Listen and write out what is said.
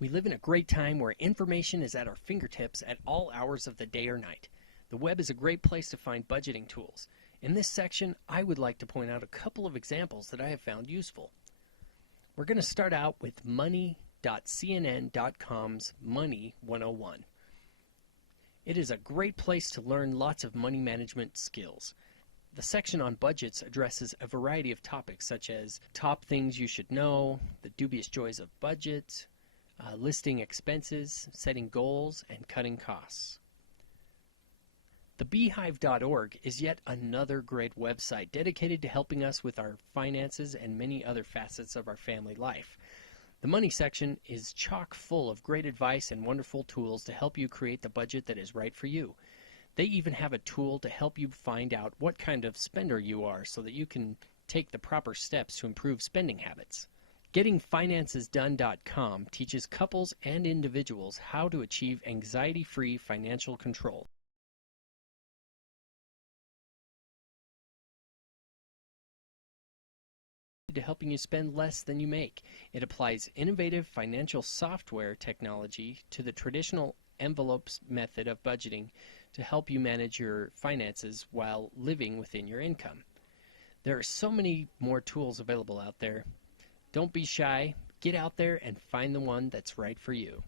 We live in a great time where information is at our fingertips at all hours of the day or night. The web is a great place to find budgeting tools. In this section, I would like to point out a couple of examples that I have found useful. We're going to start out with money.cnn.com's Money 101. It is a great place to learn lots of money management skills. The section on budgets addresses a variety of topics such as top things you should know, the dubious joys of budget, listing expenses, setting goals, and cutting costs. TheBeehive.org is yet another great website dedicated to helping us with our finances and many other facets of our family life. The money section is chock full of great advice and wonderful tools to help you create the budget that is right for you. They even have a tool to help you find out what kind of spender you are so that you can take the proper steps to improve spending habits. GettingFinancesDone.com teaches couples and individuals how to achieve anxiety-free financial control. To helping you spend less than you make. It applies innovative financial software technology to the traditional envelopes method of budgeting to help you manage your finances while living within your income. There are so many more tools available out there. Don't be shy. Get out there and find the one that's right for you.